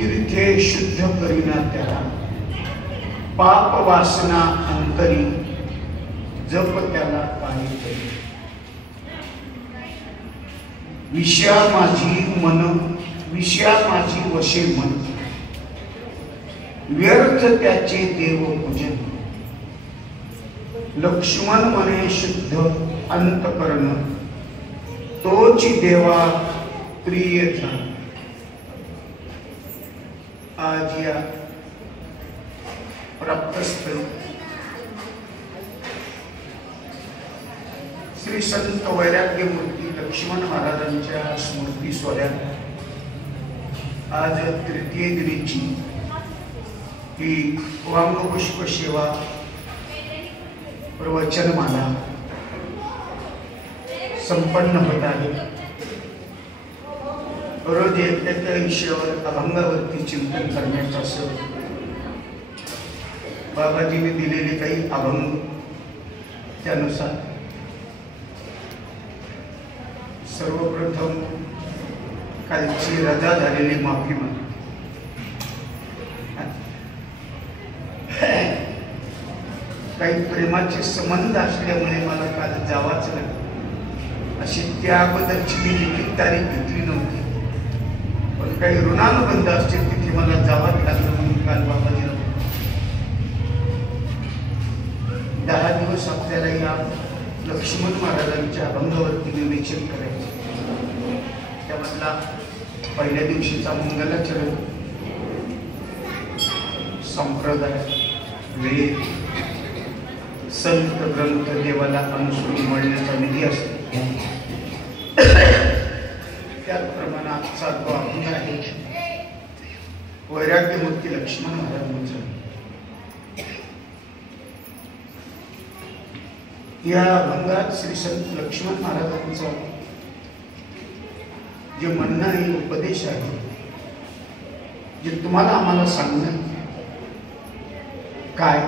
तीर्थे शुद्ध करीना त्याला, पाप वासना अंतरी जप त्याला काही तरी. विषया माझी वशे मन, व्यर्थ त्याचे देव पूजन. लक्ष्मण म्हणे शुद्ध अंतकरण, तोची देवा प्रिय झाला. आज या प्राप्तस्थळी श्री संत वैराग्य मूर्ती लक्ष्मण महाराजांच्या स्मृती सोहळ्यात आज तृतीय दिनीची ही वांगपुष्प सेवा प्रवचनमाला संपन्न होत आहे. रोज त्या विषयावर अभंगावरती चिंतन करण्याचा असं बाबाजीने दिलेले काही अभंग, त्यानुसार सर्वप्रथम कालची रजा झालेली माफी माग. काही प्रेमाचे संबंध असल्यामुळे मला काल जावाच नाही, अशी त्याबद्दलची मी लिखित तारीख घेतली नव्हती. पण काही ऋणानुबंध असतील तिथे मला जावंच लागलं म्हणून काल बाबाजीला 10 दिवस आपल्याला या लक्ष्मण महाराजांच्या अभंगावरती विवेचन करायचे. त्यामधला पहिल्या दिवशीचा मंगलाचरण, संप्रदाय, वेद, संत ग्रंथ देवाला अनुसरून मिळण्याचा निधी असतो. त्याचप्रमाणे आजचा जो अभंग आहे वैराग्यमूर्ती लक्ष्मण महाराजांचा. या अभंगात श्री संत लक्ष्मण महाराजांचा जे म्हणणं आहे, उपदेश आहे, जे तुम्हाला आम्हाला सांगणं काय,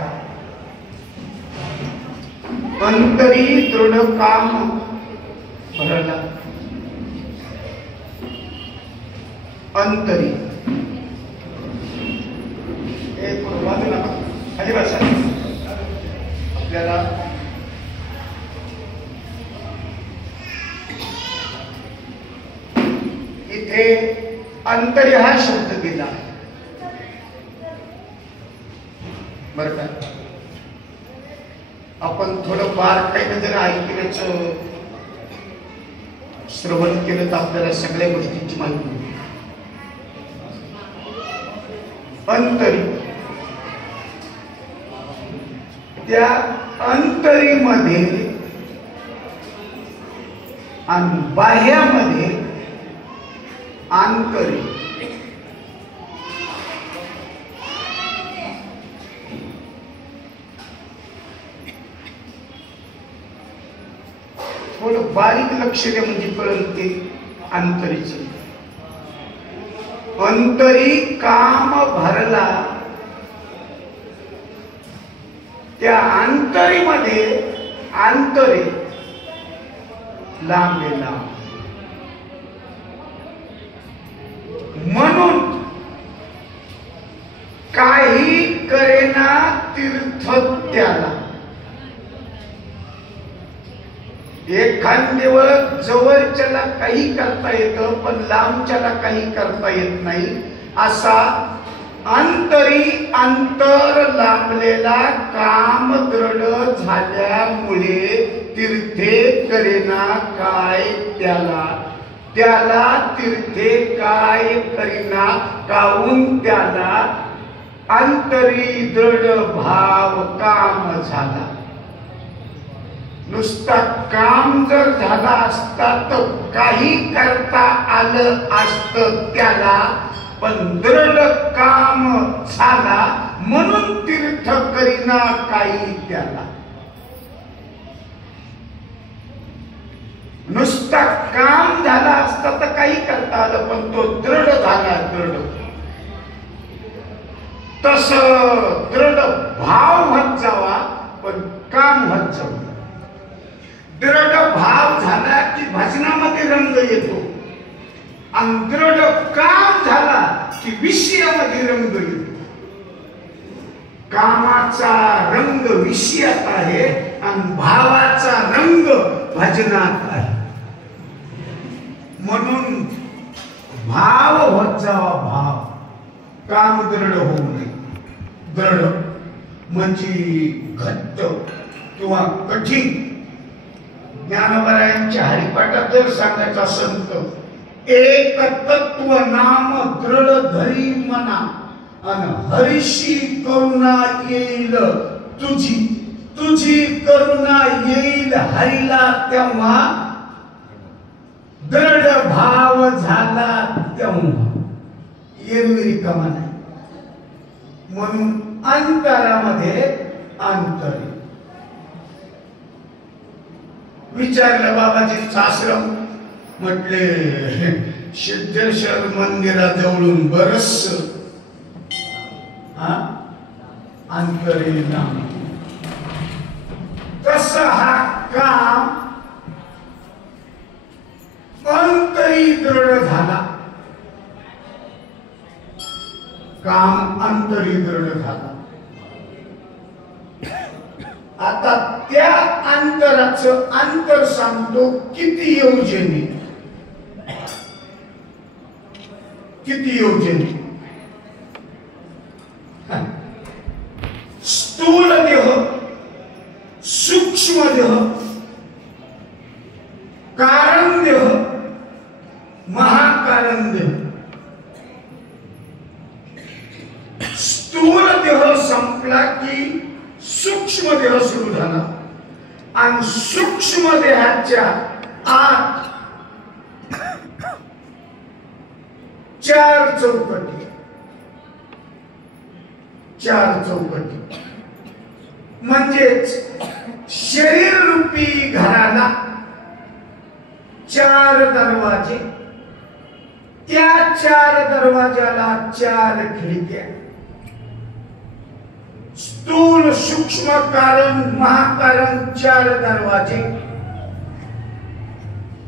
अंतरी दृढ काम भरला. अंतरी एक बाजूला खाली बसा. आपल्याला इथे अंतरी हा शब्द दिला बरं का. आपण थोडं बारकाईनं जर ऐकण्याचं श्रवण केलं तर आपल्याला सगळ्या गोष्टींची माहिती होती. अंतरी, त्या अंतरीमध्ये आणि बाह्यामध्ये अंतरी. थोडं बारीक लक्ष द्या म्हणजे कळलं ते अंतरीच. अंतरी काम भरला, त्या अंतरीमध्ये अंतरे लांबेला. म्हणून काही करेना तीर्थ त्याला. एखाद्यावर जवळच्याला काही करता येतं पण लांबच्याला काही करता येत नाही. असा अंतरी अंतर लांबलेला काम दृढ झाल्यामुळे तीर्थे करेना काय त्याला. त्याला तीर्थे काय करीना काहून त्याला अंतरी दृढ भाव काम झाला. नुसता काम जर झाला असता तर काही करता आलं असतं त्याला, पण दृढ काम झाला म्हणून तीर्थ करीना काही त्याला. नुसता काम झाला असता तर काही करता आलं पण तो दृढ झाला. दृढ तस दृढ भाव होत जावा पण काम होत जाऊ. दृढ भाव झाला की भजनामध्ये रंग येतो. आणि दृढ काम झाला की विषयामध्ये रंग येतो. कामाचा रंग विषयात आहे आणि भावाचा रंग भजनात आहे. म्हणून भाव होत जावा. भाव काम दृढ होऊ नये. दृढ म्हणजे घट्ट किंवा कठीण. ज्ञानोबरायांच्या हरिपाठात जर सांगायचा संत एक तत्व नाम दृढ धरी मना अन हरीशी करुणा येईल तुझी. तुझी करुणा येईल हरीला तेव्हा दृढ भाव झाला तेव्हा. एरवी रिकामा नाही. म्हणून अंतरामध्ये अंतर. विचारलं बाबाजींचा आश्रम. म्हटले सिद्धेश्वर मंदिराजवळून बरस अंतरे नाम. तस हा काम अंतरी दृढ झाला. काम अंतरी दृढ झाला. आता त्या अंतराचं अंतर सांगतो किती योजने. किती योजने. स्थूल देह, सूक्ष्म देह, कारण देह, महाकारण देह. स्थूल देह संपला की सूक्ष्म देह सुरू झाला आणि सूक्ष्म देहाच्या आत चार चौकटी. चार चौकटी म्हणजेच शरीर रूपी घराला चार दरवाजे. त्या चार दरवाजाला चार खिडक्या. स्थूल सूक्ष्म कारण महाकारण चार दरवाजे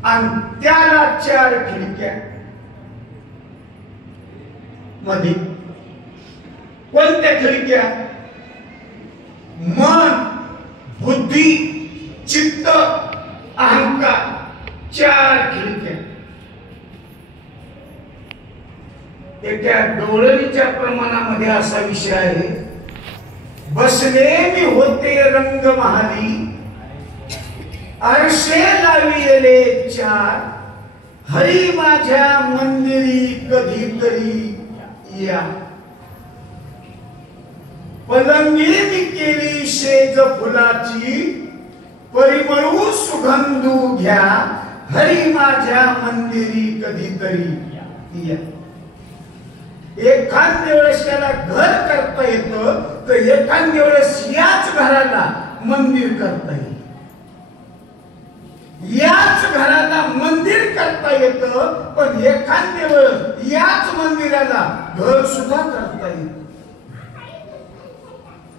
आणि त्याला चार खिडक्या. मध्ये कोणत्या खिडक्या? मन, बुद्धी, चित्त, अहंकार. चार खिडक्या. एका डोळणीच्या प्रमाणामध्ये असा विषय आहे. बसले मी होते रंग महाली आरशे लाविले चार. हरी माझ्या मंदिरी कधीतरी या. पलंगी मी केली शेज फुलाची परिमळू सुगंधू घ्या. हरी माझ्या मंदिरी कधीतरी या. एखाद्या वेळेस त्याला घर करता येतं तर एखाद्या वेळेस याच घराला मंदिर करता येतं. याच घराला मंदिर करता येतं पण एखाद्या वेळेस याच मंदिराला घर सुद्धा करता येतं.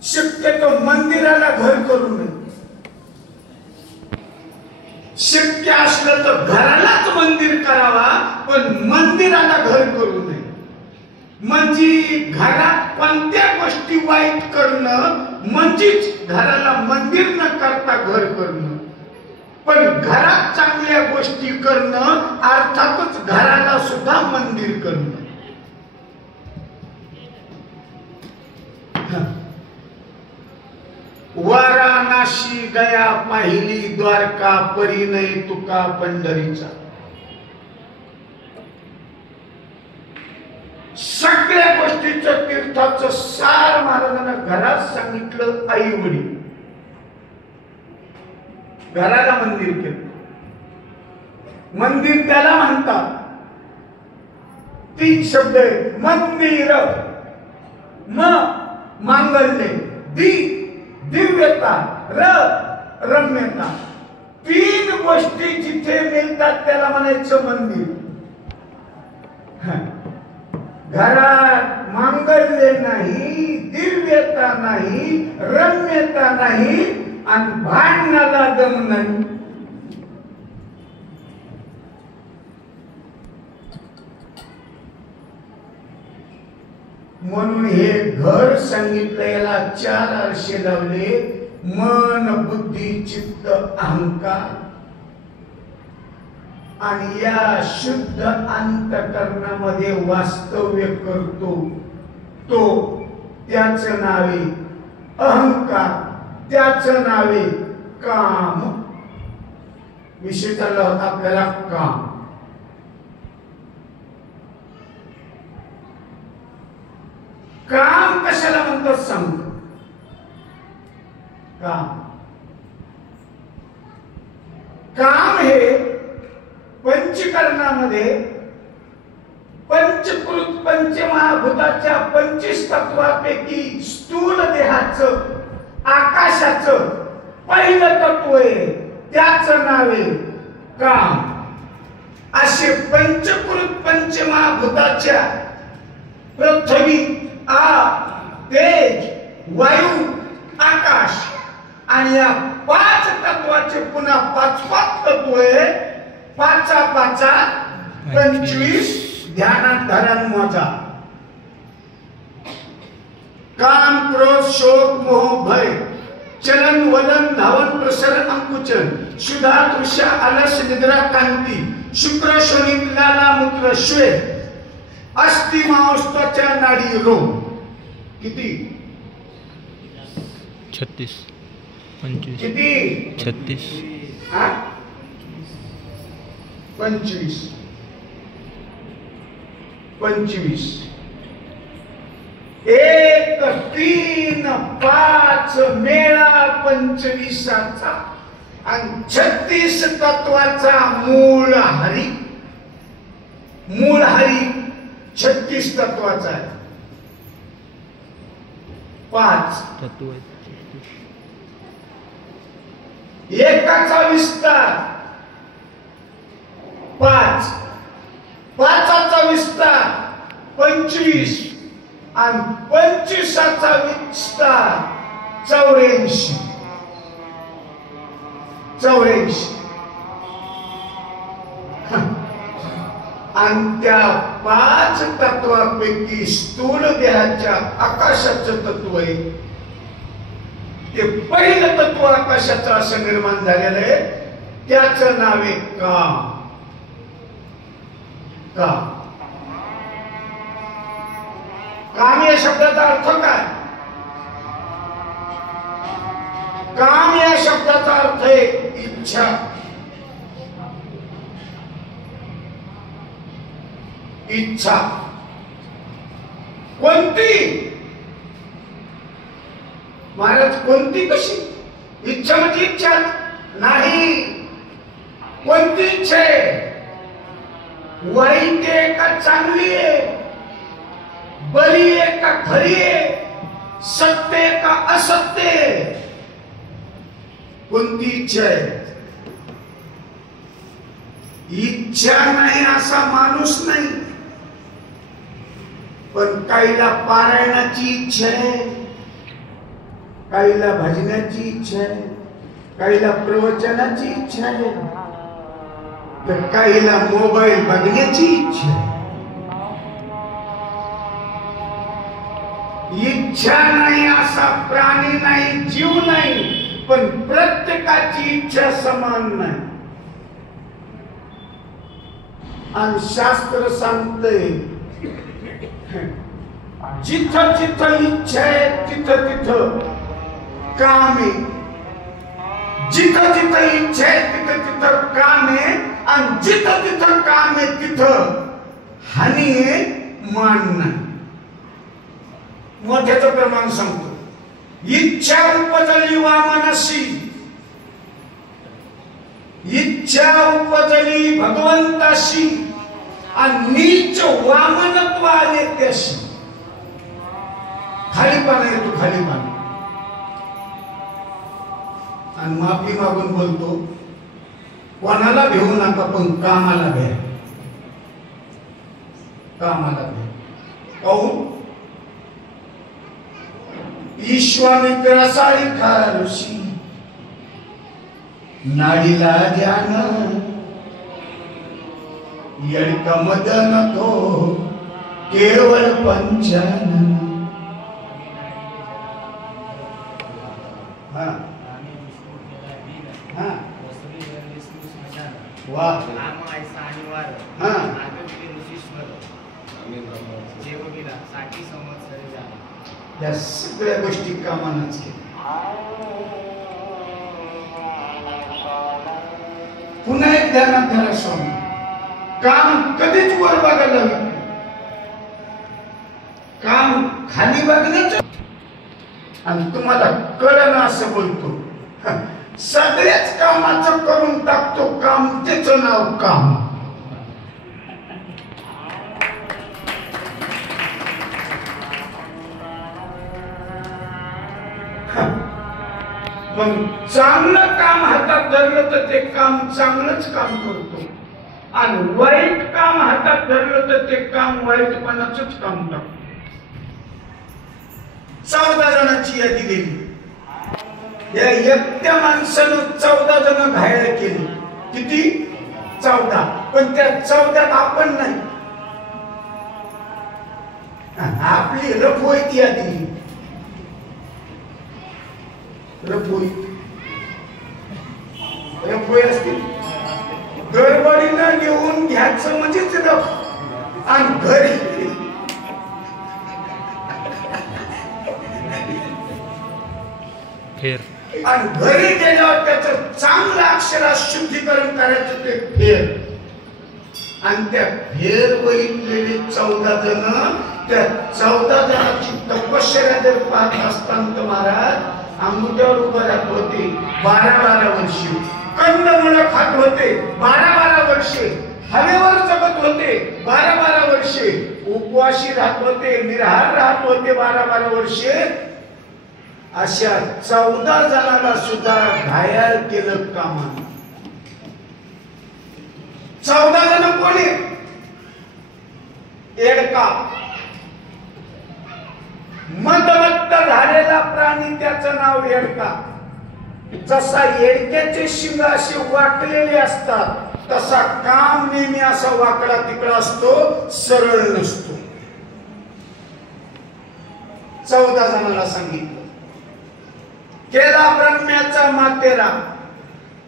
शक्यतो मंदिराला घर करू नये. शक्य असलं तर घरालाच मंदिर करावा पण मंदिराला घर करू नये. म्हणजे घरात कोणत्या गोष्टी वाईट करणं म्हणजेच घराला मंदिर न करता घर करणं. पण घरात चांगल्या गोष्टी करणं अर्थातच घराला सुद्धा मंदिर करणं. वाराणसी गया पाहिली द्वारका परिणय तुका पंढरीचा. सगळ्या गोष्टीचं तीर्थाचं सार महाराजांना घरात सांगितलं. आई वडील घराला मंदिर केलं. मंदिर त्याला म्हणतात. तीन शब्द आहेत. मंदिर, म मांगल्य, दी दिव्यता, र रम्यता. तीन गोष्टी जिथे मिळतात त्याला म्हणायचं मंदिर. घरात मांगल्य नाही, दिव्यता नाही, रम्यता नाही आणि भांडणाला दम नाही. म्हणून हे घर सांगितलं, याला 4 आरशे लावले, मन बुद्धी चित्त अहंकार. आणि या शुद्ध अंतकरणामध्ये वास्तव्य करतो तो, त्याच नावे अहंकार, त्याच नावे काम. विषय चालला होता आपल्याला काम. काम कशाला म्हणतात सांगतो. काम हे पंचकरणामध्ये पंचकृत पंचमहाभूताच्या 25 तत्वापैकी स्थूल देहाचं, आकाशाचं पहिलं तत्व आहे, त्याच नावे काम. असे पंचकृत पंचमहाभूताच्या पृथ्वी, आप, तेज, वायू, आकाश आणि या 5 तत्वाचे पुन्हा 5 तत्व आहे. 5 5 25 ध्यानात धरण मोजा. काम, क्रोध, शोक, मोह, भय, चलन, वलन, धावन, प्रसरण, अंकुचन, शुद्धा, तृषा, अलस, निद्रा, कांती, शुक्र, शनी, लाला, मूत्र, श्वेत, अस्थि, मांस, त्वचा, नाडी, रोग. किती? 36 25 किती? 36 25 25 1 3 5 मेळा 25चा आणि 36 तत्वाचा मूळ हरी. मूळ हरी 36 तत्वाचा आहे. 5 तत्व एकाचा विस्तार 5, 5चा विस्तार 25 आणि 25चा विस्तार 84. आणि त्या 5 तत्वापैकी स्थूल देहाच्या आकाशाचं तत्व आहे, ते पहिलं तत्व आकाशाचं असं निर्माण झालेलं आहे, त्याच नावे काम. काम या शब्दाचा अर्थ काय? काम या शब्दाचा अर्थ आहे इच्छा. इच्छा कोणती? महाराज कोणती कशी? इच्छा म्हणजे इच्छा नाही. कोणती इच्छा आहे? वाईट आहे का चांगली आहे? बरी आहे का खरी आहे? सत्य आहे का असत्य आहे? कोणती इच्छा आहे? इच्छा नाही असा माणूस नाही, पण काहीला पारायणाची इच्छा आहे, काहीला भजनाची इच्छा आहे, काहीला प्रवचनाची इच्छा आहे, तर काहीला मोबाईल बघण्याची इच्छा आहे. इच्छा नाही असा प्राणी नाही, जीव नाही, पण प्रत्येकाची इच्छा समान नाही. आणि शास्त्र सांगतंय जिथं जिथं इच्छा आहे तिथं तिथं काम आहे. जिथं जिथं इच्छा आहे तिथं तिथं काम आहे, आणि जिथं तिथं काम आहे तिथं हानी आहे, मान नाही. मोठ्याचं प्रमाण सांगतो. इच्छा उपजली वामनसी, इच्छा उपजली भगवंताशी, आणि नीच वामनत्व आले त्याशी. खालीपणा येतो, खालीपणा. आणि माफी मागून बोलतो, कोणाला भेऊ नका, पण कामाला भे. कामाला भे. काहून? विश्वामित्र सारिखा ऋषी नाडीला ध्यान यडका मदन तो केवळ पंचानन. नाम ऐसा अनिवार्य हा. आगमते ऋषीश्वर जेवगिरा 60 संवत्सरे झाले. या सगळ्या गोष्टी कामानच केल्या. पुन्हा एक ध्यानात धरा स्वामी, काम कधीच वर बघायला हवं. काम खाली बघण्याचं. आणि तुम्हाला कळलं असं बोलतो, सगळ्याच कामाचं करून टाकतो काम, त्याचं नाव काम. मग चांगलं काम हातात धरलं तर ते काम चांगलंच काम करतो, आणि वाईट काम हातात धरलं तर ते काम वाईटपणाचंच काम टाकतो. 14 जणांची यादी दिली. या एकट्या माणसानं 14 जण घायल केली. किती? 14. पण त्या 14त आपण नाही. आपली रफोईत यादी. रफोई असते. गडबडीनं लिहून घ्यायचं म्हणजेच रफ. आणि घरी फेर. आणि घरी गेल्यावर त्याचं चांगलं अक्षरात शुद्धीकरण करायचं ते फेर. आणि त्या फेर वहिलेले 14 जण, त्या 14 जणांची तपश्चर्या जर पाहत असताना महाराज अंगुठ्यावर उभं राहत होते 12-12 वर्षे, कंदमुळं खात होते 12-12 वर्षे, हवेवर जगत होते 12-12 वर्षे, उपवाशी राहत होते, निराहार राहत होते 12-12 वर्षे. अशा 14 जणांना सुद्धा घायल केलं कामानं. 14 जण कोणी? एडका. मदमत्त झालेला प्राणी, त्याचं नाव एडका. जसा एडक्याचे शिंग असे वाकलेले असतात, तसा काम नेहमी असा वाकडा तिकडा असतो, सरळ नसतो. 14 जणांना सांगितलं. केला ब्रह्म्याचा मातेरा,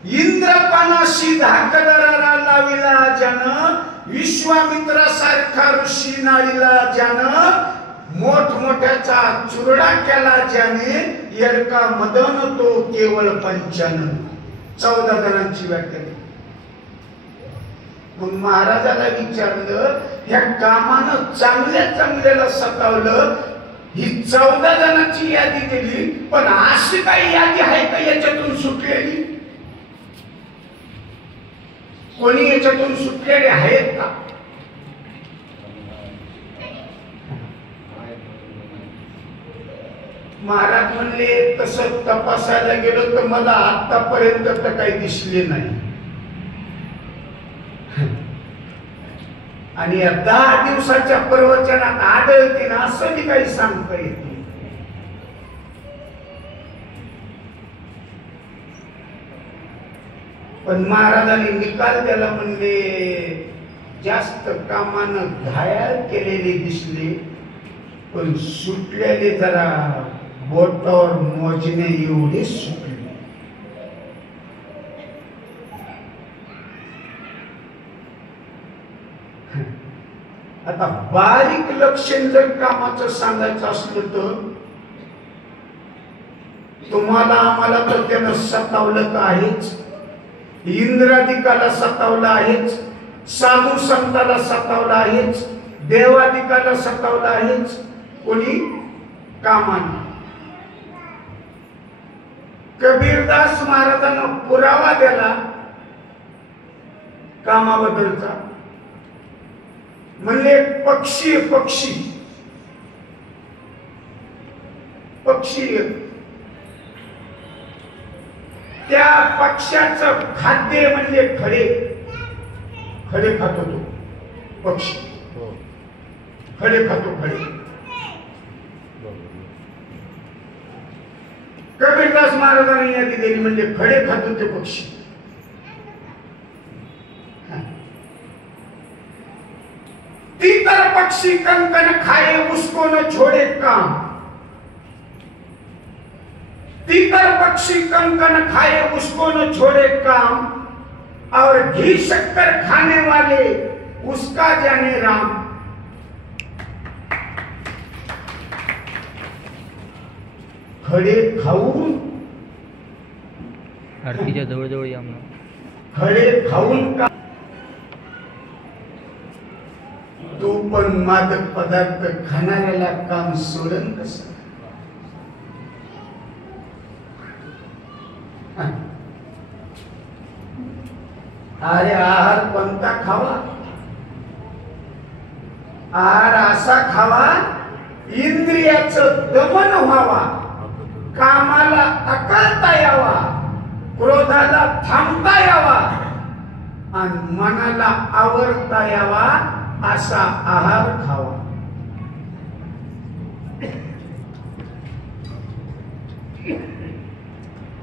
इंद्रपानाशी धाकदराला लाविला ज्यानं, विश्वामित्रासारखा ऋषी नाळीला ज्यानं, मोठमोठ्याचा चुरडा केला ज्याने, एडका मदन तो केवळ 55. 14 जणांची व्याख्या. मग महाराजाला विचारलं, ह्या कामानं चांगल्या चांगल्याला सतावलं, ही 14 जणांची यादी दिली, पण अशी काही यादी आहे का याच्यातून सुटलेली? कोणी याच्यातून सुटलेले आहेत का? महाराज म्हणले, तसं तपासायला गेलो तर मला आतापर्यंत तर काही दिसले नाही. आणि या 10 दिवसाच्या प्रवचनात आढळते ना असं मी काही सांगता येत नाही. पण महाराजांनी निकाल द्यायला म्हणले, जास्त कामानं घायल केलेले दिसले, पण सुटलेले जरा बोटावर मोजणे एवढे सुटले. आता बारीक लक्षण जर कामाचं सांगायचं असलं तर, तुम्हाला आम्हाला तर त्यानं सतावलं तर आहेच, इंद्रादिकाला सतावलं आहेच, साधू संताला सतावलं आहेच, देवादिकाला सतावलं आहेच. कोणी? कामानं. कबीरदास महाराजांना पुरावा दिला कामाबद्दलचा. म्हणले पक्षी पक्षी पक्षी त्या पक्ष्याचं खाद्य म्हणजे खडे. खडे खातो तो पक्षी, खडे खातो खडे. कबीरदास महाराजांनी यादी दिली, म्हणजे खडे खातो ते पक्षी. तीतर पक्षी कंकन खाए उसको न छोड़े काम. तीतर पक्षी कंकन खाए उसको न छोड़े काम. और घी शक्कर खाने वाले उसका जाने राम। खडे खाऊन आरतीच्या जवळ या म्हणून. खडे खाऊन का तू पण मादक पदार्थ खाणाऱ्याला काम सोडन कसं? अरे आहार कोणता खावा? आहार असा खावा इंद्रियाचं दमन व्हावा, कामाला अकळता यावा, क्रोधाला थांबता यावा आणि मनाला आवरता यावा असा आहार खावा.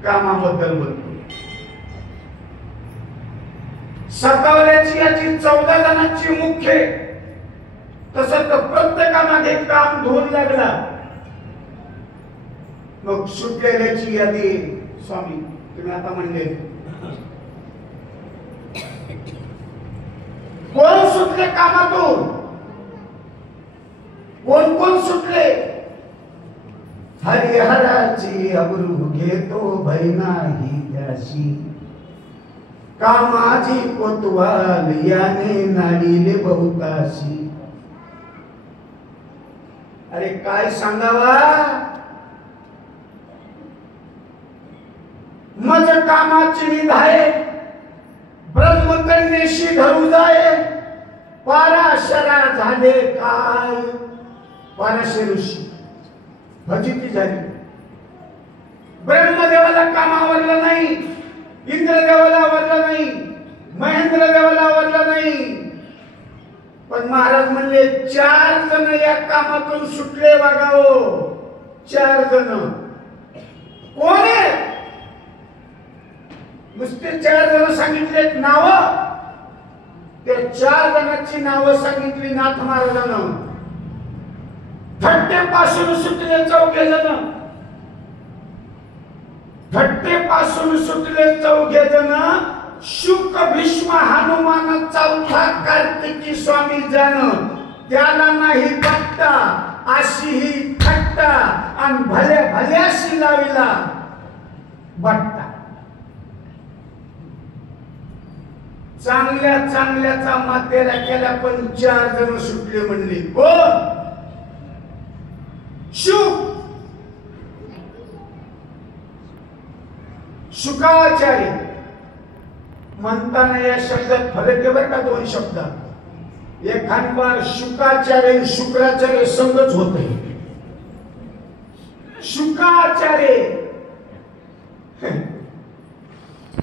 कामाबद्दल बोलतो. सतावल्याची याची 14 जणांची मुख्य, तसं तर प्रत्येकामध्ये काम धुवून लागला. मग सुटलेल्याची यादी स्वामी तुम्ही आता म्हणले कोण सुटले कामातून? कोण कोण सुटले? हरिहराची अब्रू घेतो भैनाही त्याशी, कामाची कोतवाल याने नाडीले बहुताशी. अरे काय सांगावा? मज कामाची निधाये ब्रह्मकन्येशी धरू जाये, पाराशरा झाले काय? पाराशर ऋषी फजिती झाली. ब्रह्मदेवाला काम आवरलं नाही, इंद्रदेवाला आवरलं नाही, महेंद्र देवाला आवरलं नाही. पण महाराज म्हणले 4 जण या कामातून सुटले बघाओ. 4 जण कोण आहे? नुसते 4 जण सांगितले नाव. त्या 4 जणांची नावं सांगितली नाथ महाराजांना. थट्टेपासून सुटले 4 जण. थट्टेपासून सुटले 4 जण. शुक भीष्म हनुमान 4था कार्तिकी स्वामी जण. त्याला नाही बट्टा अशी ही थट्टा आणि भल्या भल्याशी लाविला बट्टा. चांगल्या चांगल्याचा मातेला केला पण 4 जण सुटले म्हणले. कोण? शुक. शुकाचार्य म्हणताना या शब्दात फरक आहे बरं का. 2 शब्द एखादबार शुकाचार्य शुक्राचार्य संगच होते. शुकाचार्य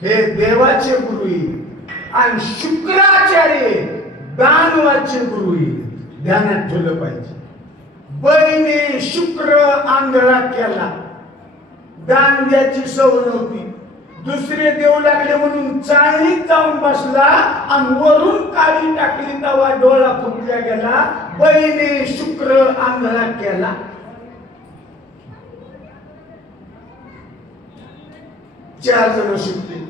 हे देवाचे गुरु आणि शुक्राचार्य दानवाचे गुरु. ध्यानात ठेवलं पाहिजे. बळीने शुक्र आंधळा केला. दान द्यायची सवय नव्हती. दुसरे देऊ लागले म्हणून चाळणीत जाऊन बसला आणि वरून काळी टाकली तेव्हा डोळा फुटला गेला. बळीने शुक्र आंधळा केला. चार जण सुटले.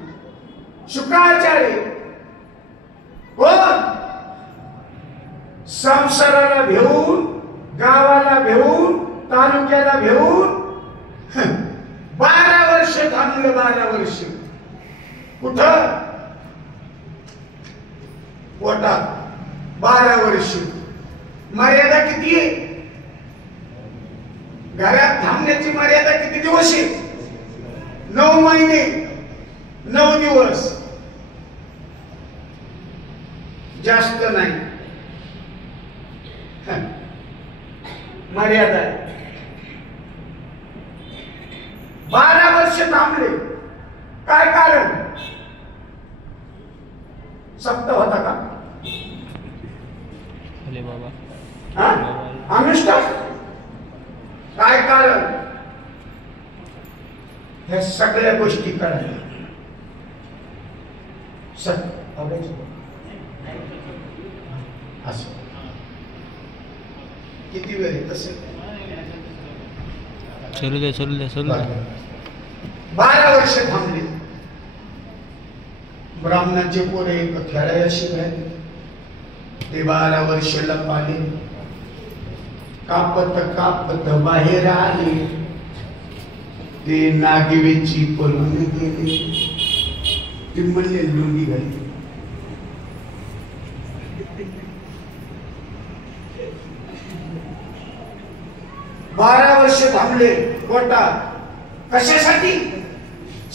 शुक्राचार्य कोण? संसाराला भेऊन, गावाला भेऊन, तालुक्याला भेऊन 12 वर्ष थांबले. 12 वर्ष कुठं? पोटात. 12 वर्ष. मर्यादा किती आहे? घरात थांबण्याची मर्यादा किती दिवस आहे? 9 महिने 9 दिवस. जास्त नाही. मर्यादा आहे. 12 वर्ष थांबले. काय कारण? सप्ताह होता का? अरे बाबा. अनुष्ठान. काय कारण? हे सगळ्या गोष्टी करायला असं किती वेळ तसे चलू दे. 12 वर्ष थांबले. ब्राह्मणाचे पोरे खेळायला शिकले, ते 12 वर्षाला पाले, कापत कापत बाहेर आले, ते नागवेची पळून गेले, ते म्हणले लोणी घाली. बारा वर्ष थांबले पोटात, कशासाठी?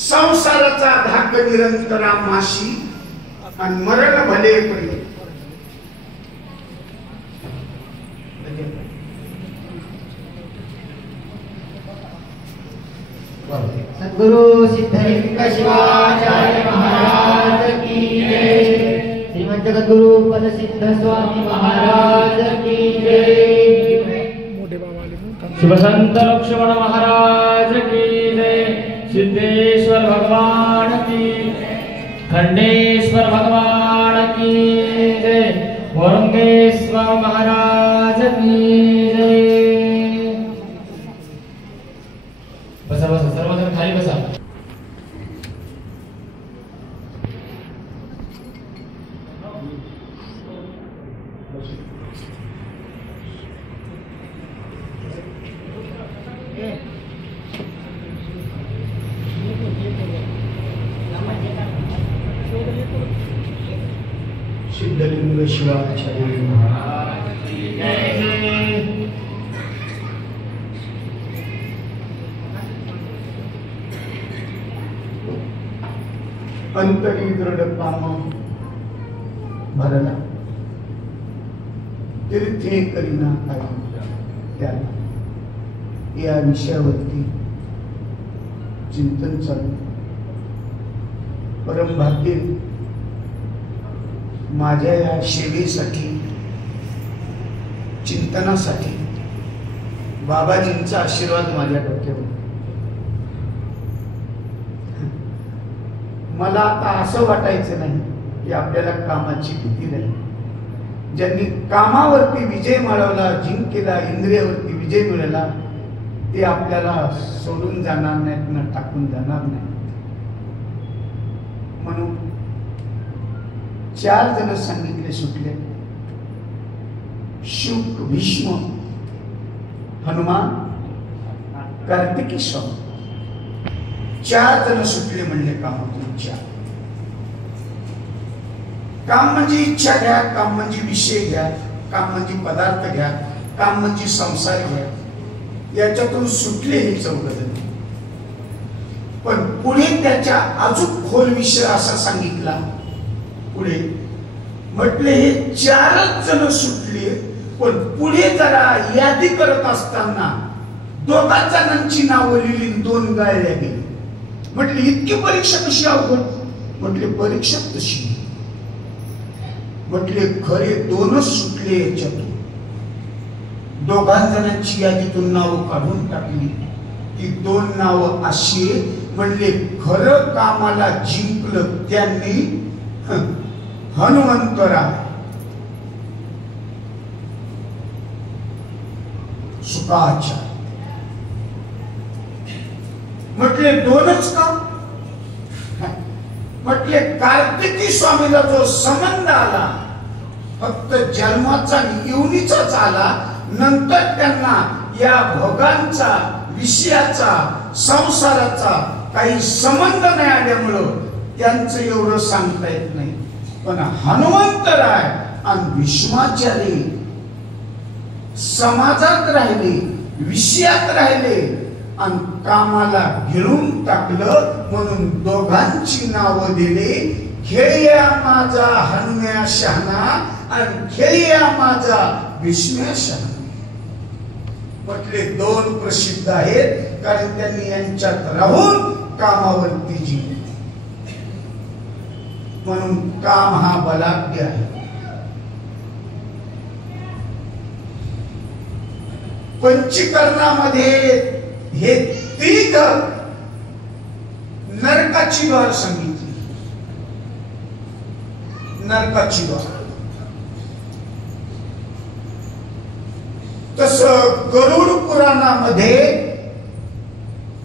संसाराचा धाक निरंतरा माशी आणि मरण भले पडले. सद्गुरु सिद्धलिंग शिवाचार्य महाराज की जय. श्रीमंत जगद्गुरु पदसिद्ध स्वामी महाराज की जय. शिवसंत लक्ष्मण महाराज की जय. सिद्धेश्वर भगवान की, खंडेश्वर भगवान की जय. औरंगेश्वर महाराज की जय. बसा बसा, सर्वजण खाली बसा. सिद्धलिंग शिवाचार्य महाराज की जय. अंतरी दृढ काम भरला, तीर्थे करीना काय त्याला या विषयावरती चिंतन चालू. परम भाग्य माझ्या या सेवेसाठी, चिंतनासाठी बाबाजींचा आशीर्वाद माझ्या डोक्यावर. मला आता असं वाटायचं नाही की आपल्याला कामाची भीती नाही. ज्यांनी कामावरती विजय मिळवला, जिंकला, इंद्रियावरती विजय मिळवला, ते आपल्याला सोडून जाणार नाहीत ना टाकून जाणार नाही. म्हणून 4 जण सांगितले सुटले, शुक, भीष्म, हनुमान, कार्तिकी स्वामी. 4 जण सुटले म्हणले कामातून. 4 काम म्हणजे इच्छा घ्या, काम म्हणजे विषय घ्या, काम म्हणजे पदार्थ घ्या, काम म्हणजे संसार घ्या. याच्यातून सुटले हे 4 जण. पण पुढे त्याच्या अजून खोल विषय असा सांगितला. पुढे म्हटले हे 4च जण सुटले, पण पुढे जरा यादी करत असताना 2 जणांची नावं लिहिली, 2 गाळल्या गेली. म्हटले इतकी परीक्षा कशी अवघड? म्हटले परीक्षा तशी. म्हटले खरे 2च सुटले याच्यातून. 2 जणांची यादीतून नावं काढून टाकली. ती 2 नावं अशी म्हणले खरं कामाला जिंकलं त्यांनी हनुमंतराय, सुखाचार्य. म्हटले 2च का? म्हटले कार्तिकी स्वामीला जो संबंध आला, फक्त जन्माचा योनीचाच आला, नंतर त्यांना या भोगांचा, विषयाचा, संसाराचा काही संबंध नाही आल्यामुळं त्यांचं एवढं सांगता येत नाही. पण हनुमंतराय आणि भीष्माचार्य समाजात राहिले, विषयात राहिले आणि कामाला गिळून टाकलं. म्हणून 2घांची नावं दिली, खेळया माझा हनुम्या शहाणा आणि खेळया माझा भीष्म्या शहाणा. म्हटले 2 प्रसिद्ध आहेत, कारण त्यांनी यांच्यात राहून कामावरती जिंकले. म्हणून काम हा बलाढ्य आहे. पंचकर्णामध्ये हे 3 नरकाची द्वार सांगितली. नरकाची द्वार. तस गरुड पुराणामध्ये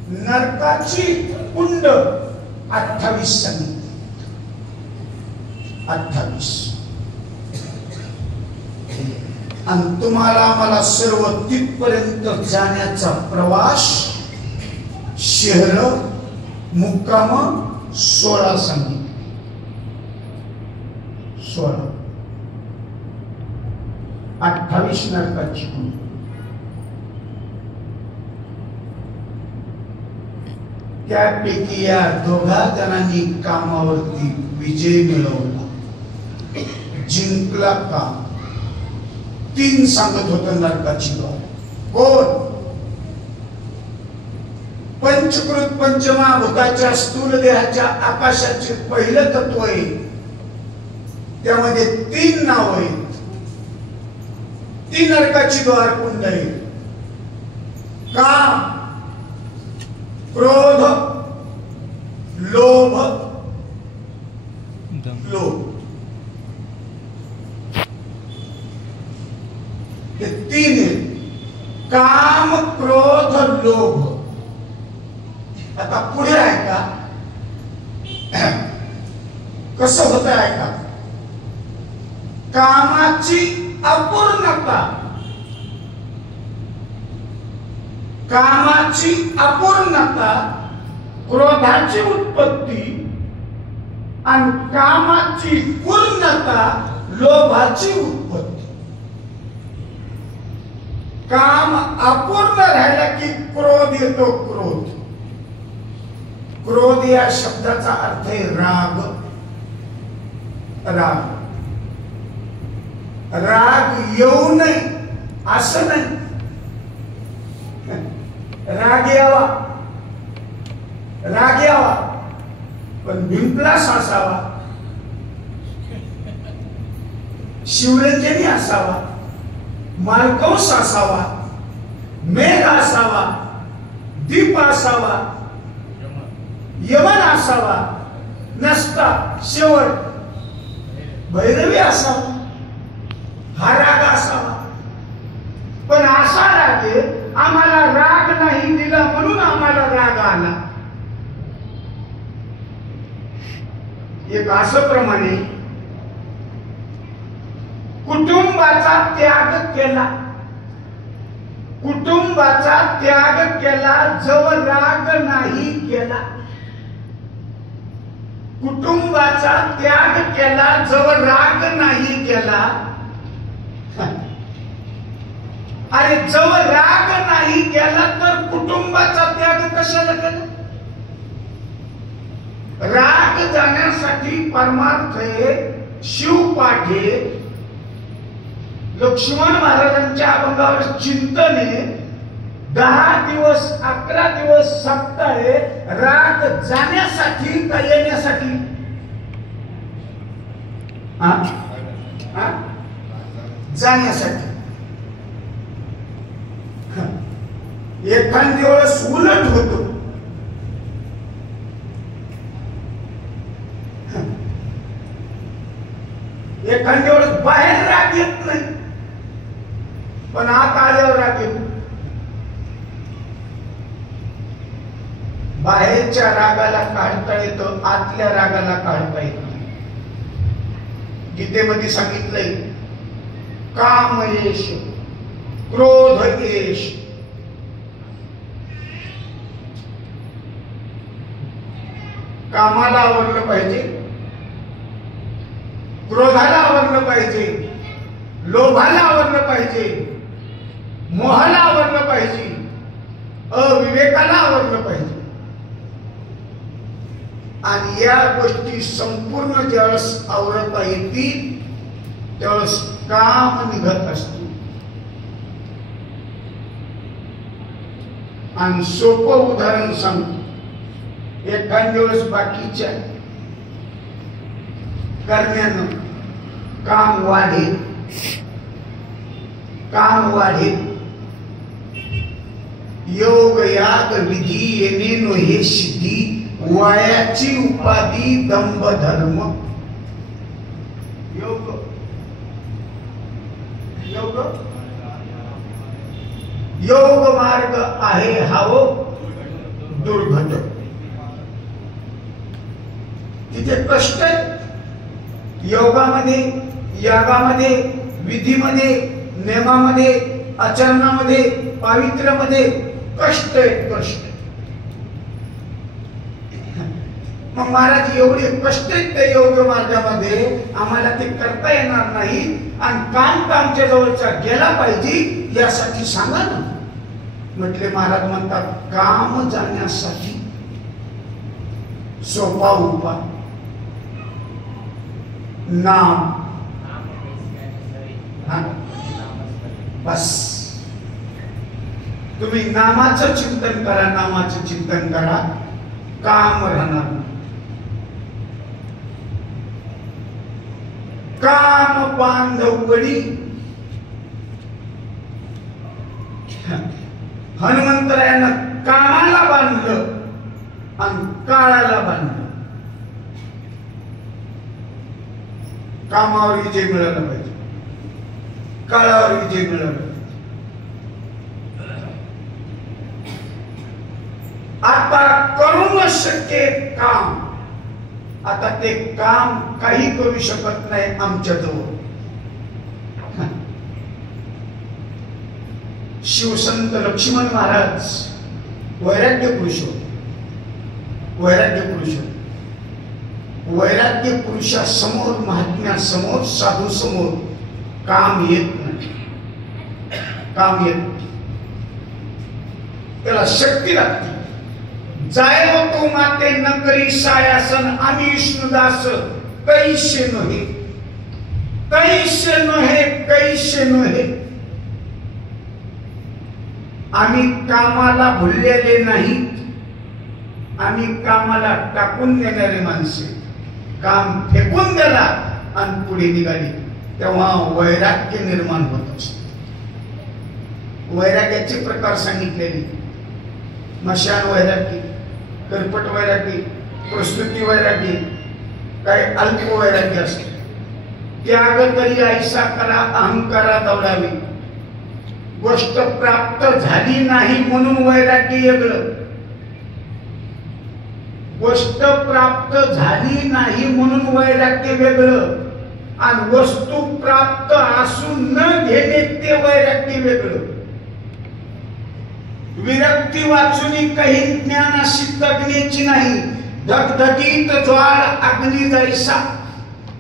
नरकाची कुंड 28 सांगितली. 28. आणि तुम्हाला मला सर्व तिथपर्यंत जाण्याचा प्रवास शहर मुक्काम 16 सांगितले. 16. 28 नरकाची कुंडी. त्यापैकी या दोघा जणांनी कामावरती विजय मिळवला, जिंकला काम. 3 सांगत होत नरकाची द्वार. कोण? पंचकृत पंचमहाभूताच्या स्थूल देहाच्या आकाशाचे पहिलं तत्व आहे. त्यामध्ये 3 नाव आहेत. 3 नरकाची द्वार कुंड आहे. काम, क्रोध, लोभ, लोभ. हे 3 आहेत. काम, क्रोध, लोभ. आता पुढे आहे का? कसं होत आहे का? कामाची अपूर्णता, कामाची अपूर्णता, क्रोधाची उत्पत्ती आणि कामाची पूर्णता, लोभाची उत्पत्ती. काम अपूर्ण राहिला की क्रोध येतो. क्रोध. क्रोध या शब्दाचा अर्थ आहे राग. राग. राग येऊ नये असं नाही. राग यावा, राग यावा, पण भिंपलास असावा, शिवरंजनी असावा, मालकंस असावा, मेघ असावा, दीप असावा, यमन असावा, नसता शेवट भैरवी असावा, हा राग असावा. पण असा राग आहे, आम्हाला राग नाही दिला म्हणून आम्हाला राग आला. एक असं प्रमाणे कुटुंबाचा त्याग केला, कुटुंबाचा त्याग केला जवळ राग नाही केला. कुटुंबाचा त्याग केला जवळ राग नाही केला. अरे जवळ राग नाही केला तर कुटुंबाचा त्याग कशाला केला? राग जाण्यासाठी परमार्थ आहे, शिवपाठ आहे, लक्ष्मण महाराजांच्या अभंगावर चिंतन आहे, 10 दिवस 11 दिवस सप्ताह आहे. राग जाण्यासाठी का येण्यासाठी? जाण्यासाठी. एखाद्या वेळेस उलट होतो. एखाद्या वेळेस बाहेर राग येत नाही, पण आत आल्यावर राग येतो. बाहेरच्या रागाला काढता येतं, आतल्या रागाला काढता येत नाही. गीतेमध्ये सांगितलंय, काम येश, क्रोध येश. कामाला आवरलं पाहिजे, क्रोधाला आवरलं पाहिजे, लोभाला आवरलं पाहिजे, मोहाला आवरलं पाहिजे, अविवेकाला आवरलं पाहिजे. आणि या गोष्टी संपूर्ण ज्यावेळेस आवरता येतील त्यावेळेस काम निघत असतो. आणि सोपं उदाहरण सांगतो. एखाद्या वेळेस बाकीच्या करण्यानं काम वाढेल, काम वाढेल. योग याग विधी येणे नो हे सिद्धी, वयाची उपाधी दंभ धर्म. योग योग योग मार्ग आहे हावो दुर्घट. तिथे कष्ट आहे, योगामध्ये, यागामध्ये, विधीमध्ये, नियमामध्ये, आचरणामध्ये, पावित्र्यामध्ये कष्ट आहेत, कष्ट. मग महाराज एवढे कष्ट आहेत त्या योग मार्गामध्ये, आम्हाला ते करता येणार नाही आणि काम तर आमच्या जवळचा गेला पाहिजे यासाठी सांगा ना. म्हटले महाराज म्हणतात, काम जाण्यासाठी सोपा उपाय नाम. बस तुम्ही नामाचं चिंतन करा, नामाचं चिंतन करा, काम राहणार. काम बांधवडी. हनुमंतरायानं कामाला बांधलं आणि काळाला बांधलं. कामावर विजय मिळाला पाहिजे, काळावर विजय मिळाला पाहिजे. आता करू न शक्य काम, आता ते काम काही करू शकत नाही आमच्या जवळ. शिवसंत लक्ष्मण महाराज वैराग्य पुरुष होते. वैराग्य पुरुष होते. वैराग्य पुरुषासमोर, महात्म्यासमोर, साधू समोर काम येत नाही. काम येत नाही, त्याला शक्ती लागते. जाय तो माते न करी सायासन, आम्ही विष्णुदास कैसे नहे, कैसे नहे, कैसे नहे. आम्ही कामाला भुललेले नाहीत, आम्ही कामाला टाकून देणारे माणसे. काम फेकून दिला आणि पुढे निघाली, तेव्हा वैराग्य निर्माण होत असते. वैराग्याचे प्रकार सांगितलेले, मशान वैराग्य, करपट वैराग्य, प्रस्तुती वैराग्य, काही अल्प वैराग्य असते. त्याग तरी ऐसा करा, अहंकारा दौडावी. गोष्ट प्राप्त झाली नाही म्हणून वैराग्य वेगळं, गोष्ट प्राप्त झाली नाही म्हणून वैराग्य वेगळं, आणि वस्तू प्राप्त असून न घेणे ते वैराग्य वेगळं. विरक्ती वाचुनी काही ज्ञानाशी तज्ञेची नाही, धगधगीत ज्वाळ अग्नी जैसा.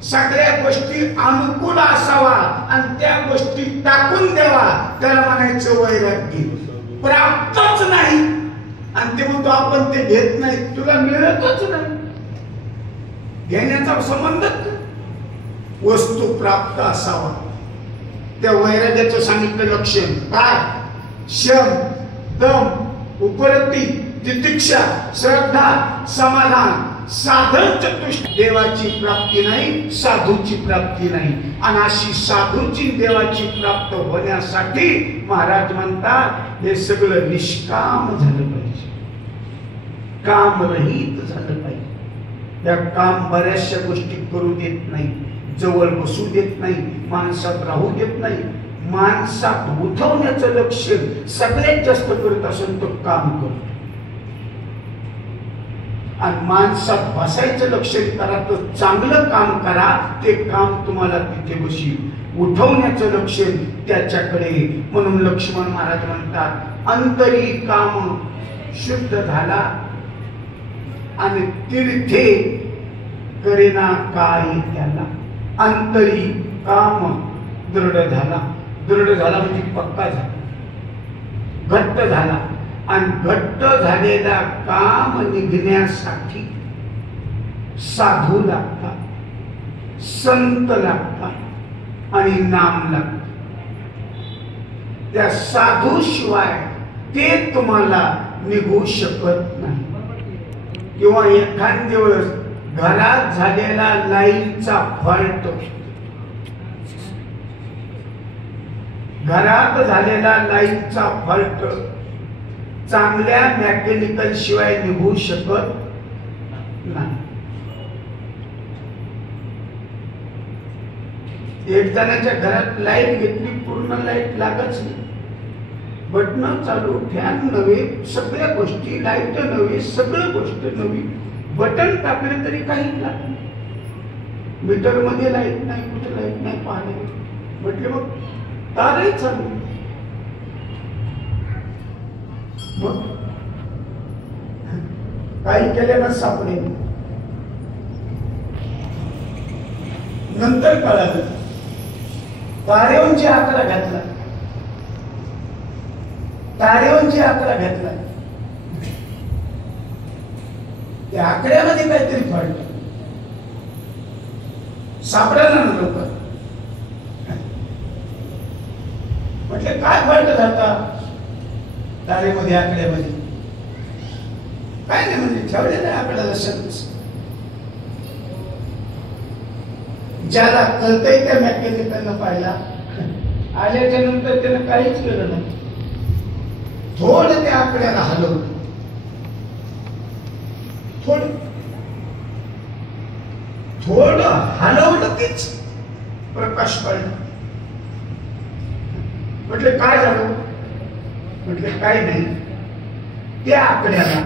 सगळ्या गोष्टी अनुकूल असावा आणि त्या गोष्टी टाकून द्यावा, त्याला म्हणायचं वैराग्य. प्राप्तच नाही आणि ते म्हणतो आपण ते घेत नाही, तुला मिळतच नाही, घेण्याचा संबंधच नाही. वस्तू प्राप्त असावा, त्या वैराग्याचं सांगितलं लक्षण काय? शम, दम, उपरती, तितिक्षा, श्रद्धा, समाधान, साधन चतुष्ट. देवाची प्राप्ती नाही, साधूची प्राप्ती नाही. आणि अशी साधूची देवाची प्राप्त होण्यासाठी महाराज म्हणतात हे सगळं निष्काम झालं पाहिजे, काम रहित झालं पाहिजे. या काम बऱ्याचशा गोष्टी करू देत नाही, जवळ बसू देत नाही, माणसात राहू देत नाही. माणसात उठवण्याचं लक्ष सगळ्यात जास्त करत असेल तो काम करतो, आणि माणसात बसायचं लक्ष करा तर चांगलं काम करा, ते काम तुम्हाला तिथे बशी. उठवण्याचं लक्ष त्याच्याकडे. म्हणून लक्ष्मण महाराज म्हणतात अंतरी काम शुद्ध झाला आणि तीर्थे करेना काय त्याला. अंतरी काम दृढ झाला, दृढ झाला म्हणजे पक्का झाला, घट्ट झाला. आणि घट्ट झालेला काम निघण्यासाठी साधू लागतात, संत लागतात आणि नाम लागतात. त्या साधू शिवाय ते तुम्हाला निघू शकत नाही. किंवा एखाद्या वेळेस घरात झालेला लाईनचा फॉल्ट, घरात झालेला लाईनचा फॉल्ट चांगल्या मेकॅनिकल शिवाय निघू शकत नाही. एक जणाच्या घरात लाईट घेतली, पूर्ण लाईट लागच नाही, बटन चालू, फॅन नव्हे, सगळ्या गोष्टी, लाईट नव्हे, सगळं गोष्ट नवी, बटन टाकले तरी काही लागत नाही. मीटर मध्ये लाईट नाही, कुठे लाईट नाही, पाणी. म्हटले मग तारही चालू. मग काही केल्यानं सापडे. नंतर कळालं तारेवंची आकडा घातला, तारेवंची आकडा घातला, त्या आकड्यामध्ये काहीतरी फळलं. सापडायला ना लवकर. म्हटले काय फळत जाता तारेमध्ये, आकड्यामध्ये? काय नाही म्हणजे ठेवलेलं आहे आकड्याला शब्द. ज्याला कळतंय त्या मेकॅनिकलनं पाहिला, आल्याच्या नंतर त्यानं काहीच केलं नाही. थोडं त्या आकड्याला हलवलं, थोडं हलवलं तीच प्रकाश पडला. म्हटले काय झालं? म्हटले काय नाही, त्या आकड्याला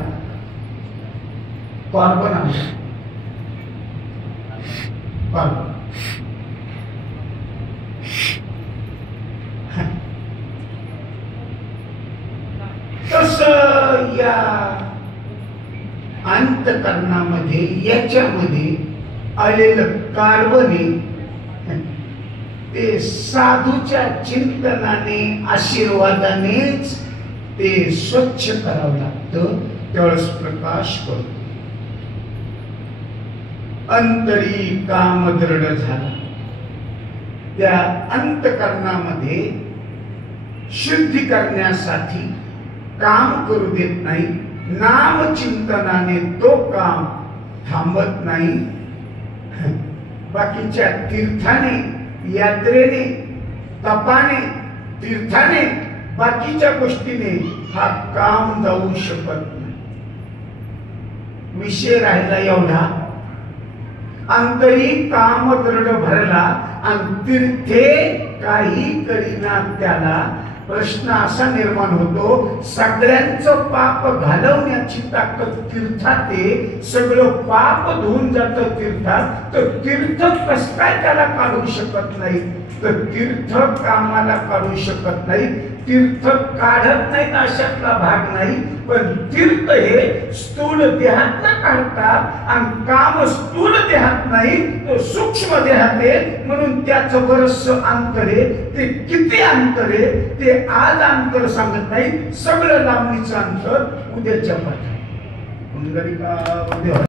कार्बन आहे. कार्बन तस या अंतकरणामध्ये याच्यामध्ये आलेलं कार्बन ते साधूच्या चिंतनाने, आशीर्वादानेच ते स्वच्छ करावं लागतं. त्यावेळेस प्रकाश पडतो. अंतरी काम दृढ झाला. त्या अंतकरणामध्ये शुद्धी करण्यासाठी काम करू देत नाही. नाम चिंतनाने तो काम थांबत नाही. बाकीच्या तीर्थाने, यात्रेने, तपाने, तीर्थाने, बाकीच्या गोष्टीने हा काम जाऊ शकत नाही. विषय राहिला एवढा, अंतरी काम दृढ भरला आणि तीर्थे काही करीना त्याला. प्रश्न असा निर्माण होतो, सगळ्यांचं पाप घालवण्याची ताकद तीर्थात आहे. सगळं पाप धुवून जातं तीर्थात, तर तीर्थ कस काय त्याला काढू शकत नाही? तर तीर्थ कामाला काढू शकत नाही. तीर्थ काढत नाहीत अशातला भाग नाही. पण तीर्थ हे स्थूल देहात काढतात आणि काम स्थूल देहात नाही, तो सूक्ष्म देहात आहे. म्हणून त्याचं बरंच अंतर आहे. ते किती अंतर आहे ते आज अंतर सांगत नाही. सगळं लांबणीचं अंतर उद्याच्या पाठी.